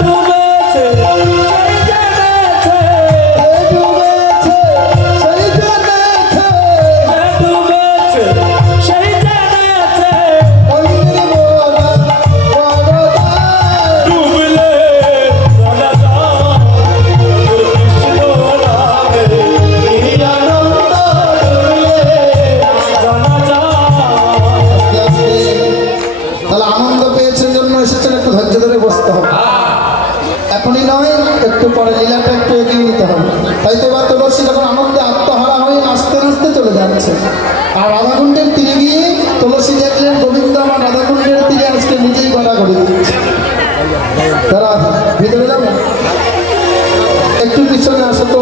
Gentlemen! একটু পরে লীলাটা একটু এগিয়ে নিতে হবে। হয়তো বা তুলসী যখন আনন্দে আত্মহারা হয়ে আস্তে আস্তে চলে যাচ্ছে। আর রাধাকুণ্ডের তীরে গিয়ে তুলসী দেখলেন গোবিন্দ আমার রাধাকুণ্ডের তীরে আজকে নিজেই গলা করে দিচ্ছে। তারা ভিতরে যাবে? একটু পিছনে আসা তো।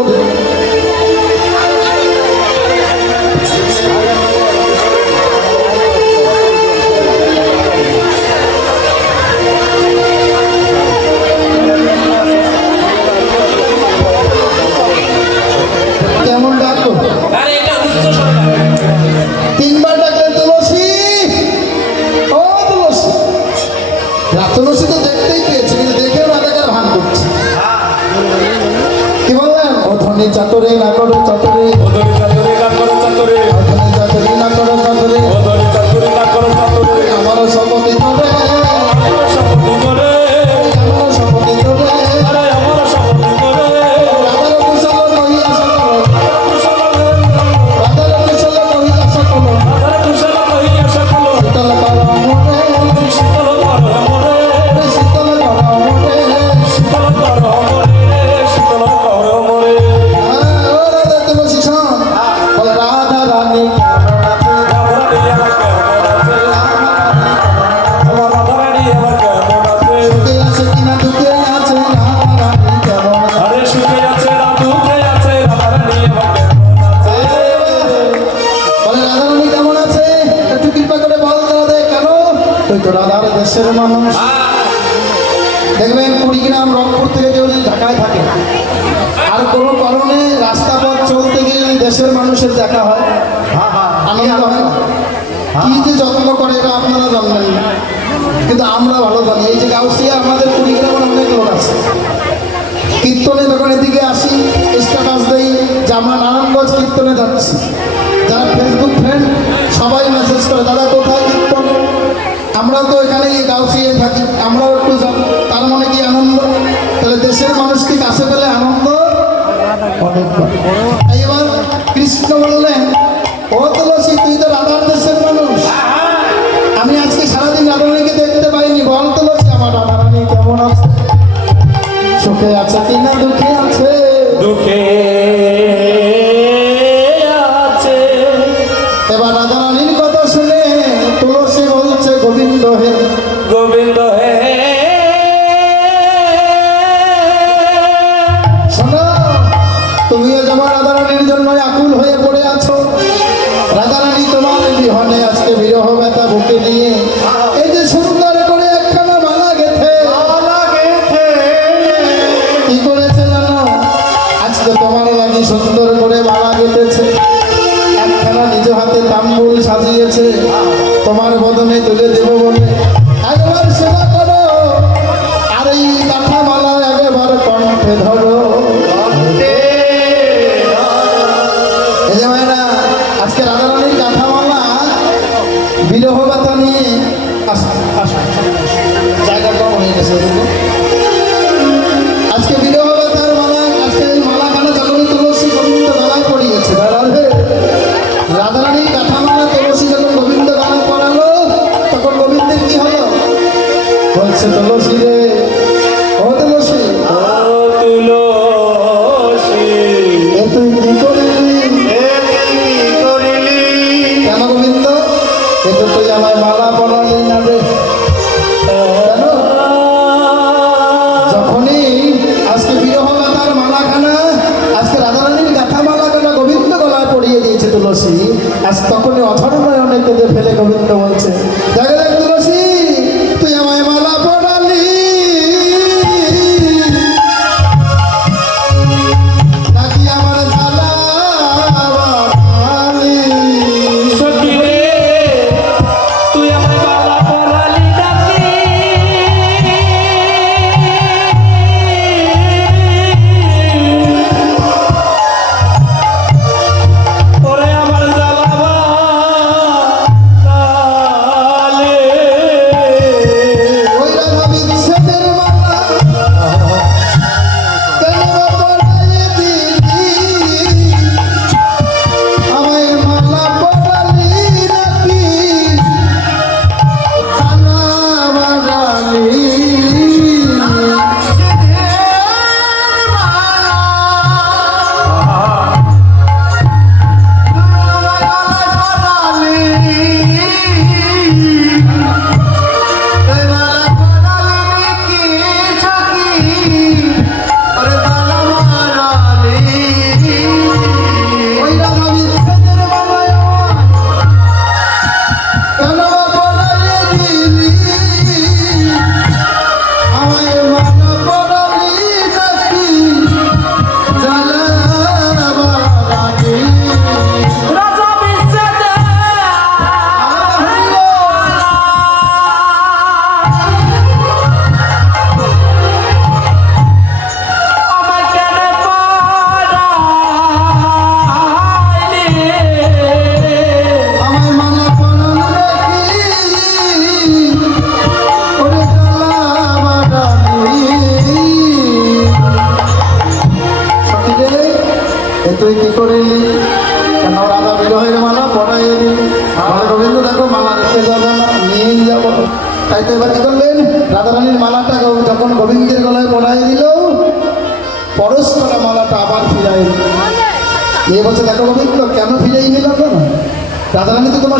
তো রাধার দেশের মানুষ। দেখবেন কুড়িগ্রাম, রংপুর থেকে যদি ঢাকায় থাকে, আর কোনো কারণে রাস্তা চলতে গিয়ে দেশের মানুষের দেখা হয়, আনন্দ হয় না। কি যে যত্ন করে এটা আপনারা জানবেন না। কিন্তু আমরা ভালো জানি, এই যে গাউসিয়া, আমাদের কুড়িগ্রামের অনেক লোক আছে। কীর্তনে দোকানের দিকে আসি স্ট্যাটাস দেই যে আমরা নারায়ণগঞ্জ কীর্তনে যাচ্ছি। যারা ফেসবুক ফ্রেন্ড সবাই মেসেজ করে, দাদা আমরা তো এখানে গাউসিয়ে থাকি আমরাও একটু যাব তার মানে কি আনন্দ? তাহলে দেশের মানুষ কি কাছে পেলে আনন্দ? এবার কৃষ্ণ বললেন ও তুলসী তুই তো রাধার দেশের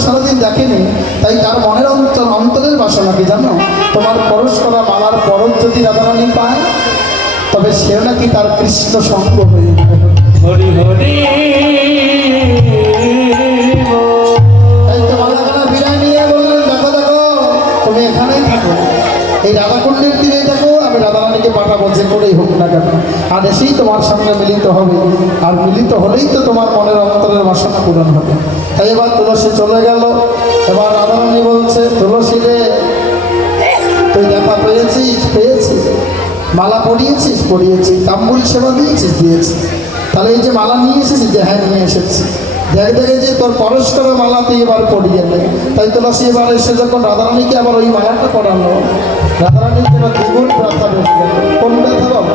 সারাদিন দেখেনি তাই তার মনের অন্তর অন্তরের বাসনা কি জানো? তোমার পরশ করা মালার পরশ যদি রাধারানী পায় তবে সেও নাকি তার কৃষ্ণ সঙ্গ হয়ে তুমি এখানেই থাকো। এই রাধাকুণ্ডের তীরে রাধারানীকে পাঠাবো, যে করেই হোক না কেন। আর এসেই তোমার সঙ্গে মিলিত হবে। আর মিলিত হলেই তো তোমার মনের অন্তরের বাসনা পূরণ হবে। তাই এবার তুলসী চলে গেল। এবার রাধারানী বলছে, তুলসী রে, তুই দেখা পেয়েছিস পেয়েছিস? মালা পরিয়েছিস? পরিয়েছি তাম্বুল সেবা দিয়েছিস? দিয়েছি তাহলে এই যে মালা নিয়ে এসেছিস, যে হ্যাঁ নিয়ে এসেছি। দেখে দেখে যে তোর পরশ করে মালা তুই এবার পরিয়ে নে তাই তুলসী এবার এসে যখন রাধারানীকে আবার ওই মালাটা পরালো রাধারানীর তোমার দ্বিগুণ ব্যথা কোন ব্যথা বাবা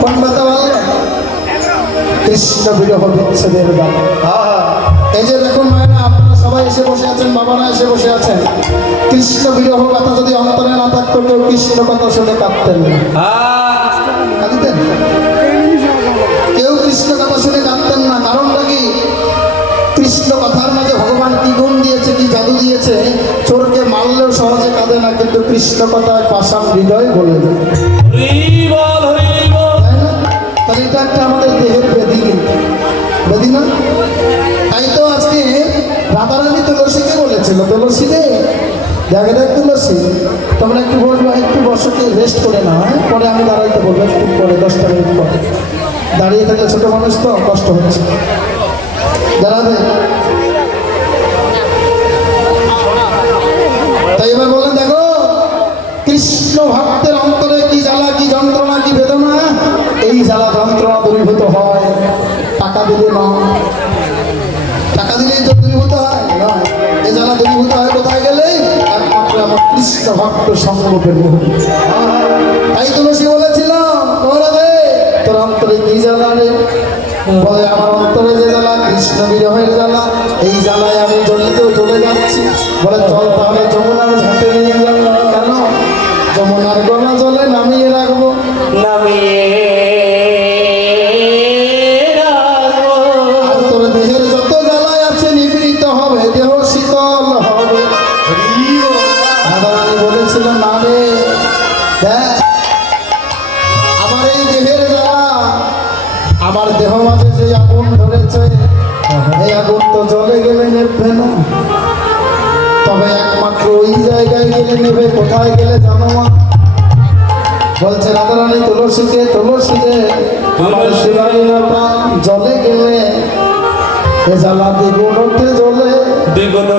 কোন ব্যথা বলো? কৃষ্ণ বিরহ বিচ্ছেদের গান। এই যে দেখুন মায়েরা, আপনারা সবাই এসে বসে আছেন, বাবারা এসে বসে আছেন। কৃষ্ণ বিরহ কথা যদি অন্তরে না থাকতো, কেউ কৃষ্ণ কথা শুনে কাঁদতেন না। দিয়েছে চোরকে মারলেও সহজে কাঁদে না, কিন্তু কৃষ্ণ কথায় পাশান হৃদয় বলে না তাহলে এটা একটা আমাদের দেহের বেদি। কিন্তু বেদি না? তাই তো আজকে রাধারানী তুলসীকে বলেছিল। তুলসী রে দেখে, দেখ তুলসী, তোমরা একটু বলব একটু বসকে রেস্ট করে না হ্যাঁ? পরে আমি দাঁড়াইতে বলব, একটু পরে, দশটা মিনিট পরে। দাঁড়িয়ে থাকলে ছোটো মানুষ তো, কষ্ট হচ্ছে। দাঁড়াবে আমার ভক্ত সঙ্গ পেলে তাই তুলসী বলেছিলাম তোরা রে, তোর অন্তরে কি জানা রে? বলে আমার আমার দেহ মাঝে যে আগুন ধরেছে, এই আগুন তো জ্বলে গেলে নেবে না। তবে একমাত্র ওই জায়গায় গেলে নেবে, কোথায় গেলে জানো মা? বলছে, রাধারানী তুলসীকে তুলসীকে জলে গেলে, এ জ্বালা দ্বিগুণ ওঠে জ্বলে। দ্বিগুণ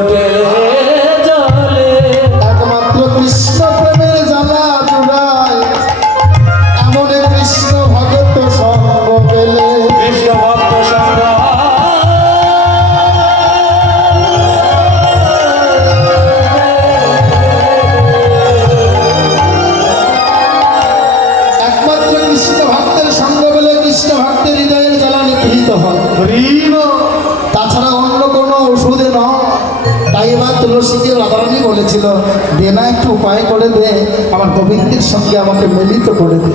সঙ্গে আমাকে মিলিত করে দে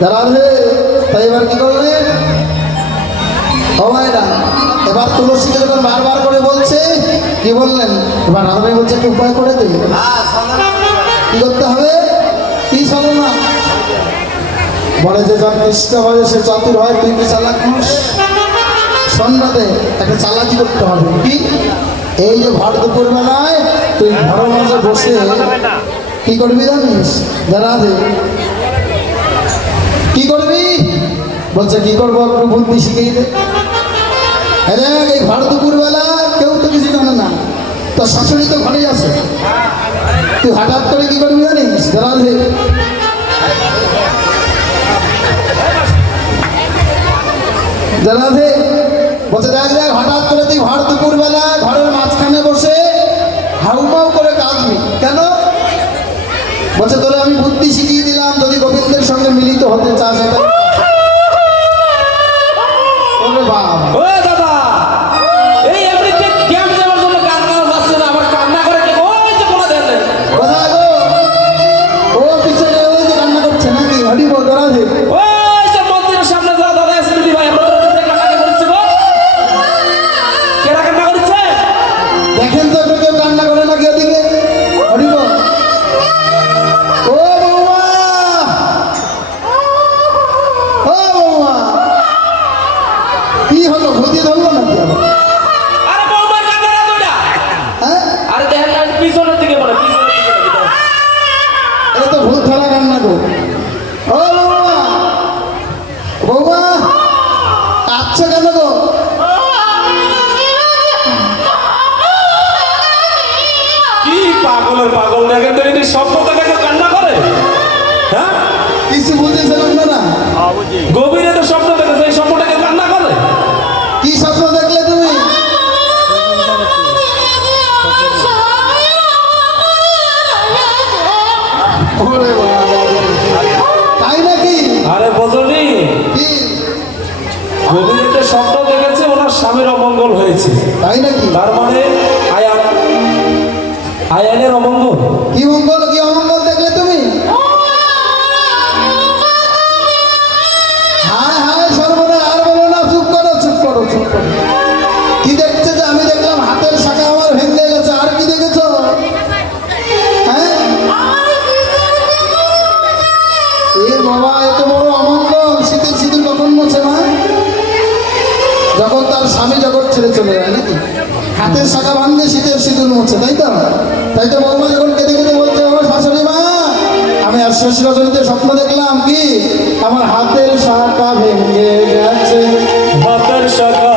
যারা রে তাই এবার কি করলে ও ভাইরা এবার তুলসীকে যখন বারবার করে বলছে কি বললেন? এবার রাধারানী বলছে একটু উপায় করে দে কি করতে হবে? কি সাধনা বলে যে যার কৃষ্ণ হয় সে চতুর হয় তুই কি চালাক মানুষ? সন্ধ্যাতে একটা চালাকি করতে হবে। কি? এই যে ভর দুপুর বেলায় তুই ঘরের মাঝে বসে কি করবি জানিস? দে। কি করবি? বলছে, কি করব একটু বুদ্ধি শিখিয়ে দে। এই ভর দুপুর বেলা কেউ তো কিছু জানে না। তো ঘরেই আছে। তুই হঠাৎ করে কি করবি জানিস? দে। বলছে, দেখ হঠাৎ করে তুই ঘর দুপুর বেলা ঘরের মাঝখানে বসে হাউমাউ বলছে তোরে আমি বুদ্ধি শিখিয়ে দিলাম যদি গোবিন্দের সঙ্গে মিলিত হতে চাস এটা দেখেন তো এটি দেখে কান্না করে? হ্যাঁ? কিছু বুঝেছিলাম না না গভীরে তো স্বপ্ন দেখেছে এই স্বপ্নটাকে কান্না করে? কি স্বপ্ন দেখলে তুমি? তাই নাকি? আরে বজনি গভীরে স্বপ্ন দেখেছে ওনার স্বামীর অমঙ্গল হয়েছে। তাই নাকি? তার মানে আয়ানের অমঙ্গল। কি মঙ্গল কি অমঙ্গল দেখলে তুমি? হায় হায় সর্বদা আর বলো না, চুপ করো চুপ করো চুপ করো। কি দেখছে যে আমি দেখলাম হাতের শাখা আমার ভেঙে গেছে, আর কি দেখেছ? হ্যাঁ? এ বাবা, এত বড় অমঙ্গল, শীতের সিঁদুর কখন মোছে, মা? যখন তার স্বামী জগৎ ছেড়ে চলে যায় নাকি? হাতের শাখা ভাঙলে শীতের সিঁদুর মরছে তাই তো? তাই তো বৌমা যখন কেঁদে কেঁদে বলছে আমার শাশুড়ি মা আমি আর শেষ রজনীতে স্বপ্ন দেখলাম কি? আমার হাতের শাখা ভেঙে গেছে। হাতের শাখা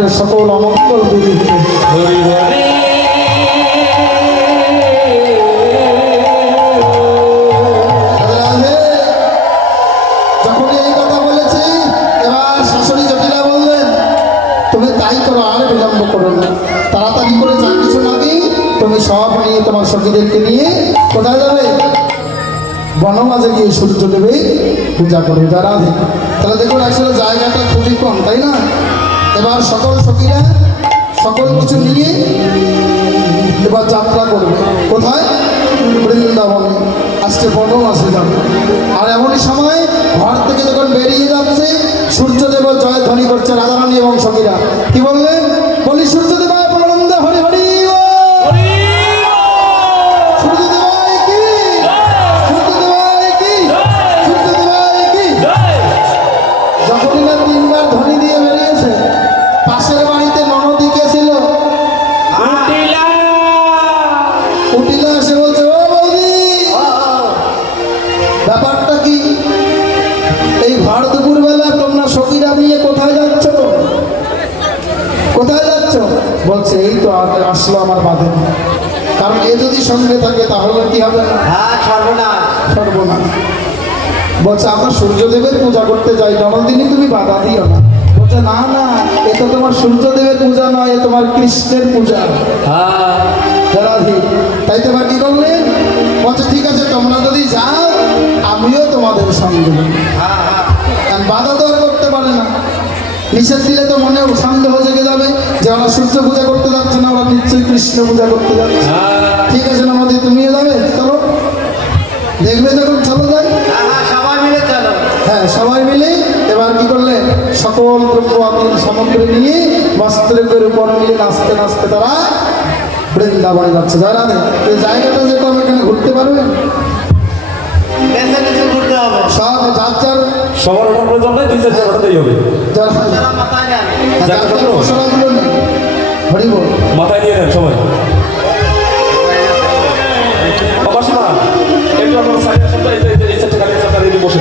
আর বিলম্ব করো না। তাড়াতাড়ি করে যা কিছু লাগে, তুমি সব তোমার সখীদেরকে নিয়ে কোথায় যাবে? বনমাঝে গিয়ে সূর্য দেবে, পূজা করবে। যা রাধে। তাহলে দেখুন, আসলে জায়গাটা খুবই কম, তাই না? এবার সকল সখীরা সকল কিছু নিয়ে এবার যাত্রা করবে। কোথায়? বৃন্দাবনে। আজকে প্রথম আসে যাবে আর এমনই সময় ঘর থেকে যখন বেরিয়ে যাচ্ছে, সূর্যদেব জয় ধ্বনি করছে রাধারানী এবং সখীরা। কি বললেন? বলি সূর্যদেবায় সর্বনাশ বলছে আমরা সূর্যদেবের পূজা করতে যাই জন্মদিনে তুমি বাধা দিও না? বলছে না না এ তো তোমার সূর্যদেবের পূজা নয় এ তোমার কৃষ্ণের পূজা। হ্যাঁ। রাধি তাই তো এবার কি করলেন? বলছে ঠিক আছে তোমরা যদি যাও আমিও তোমাদের সঙ্গে বাধা তো আর করতে পারে না। নিষেধ দিলে তো মনে সন্দেহ জেগে যাবে যে ওরা সূর্য পূজা করতে যাচ্ছে না ওরা নিশ্চয়ই কৃষ্ণ পূজা করতে যাচ্ছে। হ্যাঁ। ঠিক আছে না আমাদের তুমিও যাবে? চলো। দেখবে যখন চলো যাই? হ্যাঁ হ্যাঁ সবাই মিলে চলো। হ্যাঁ সবাই মিলে এবার কি করলে? সকল দ্রব্য আতর সামগ্রী নিয়ে বস্ত্রের উপর নিয়ে নাচতে নাচতে তারা বৃন্দাবনে যাচ্ছে। যারা এই জায়গাটা যেটা আমি এখানে ঘুরতে পারবেন দেশে ঘুরতে হবে। সব যার যার সবার দুই চার হবে। হরি বল মাথায় নিয়ে নেন সবাই। বসে।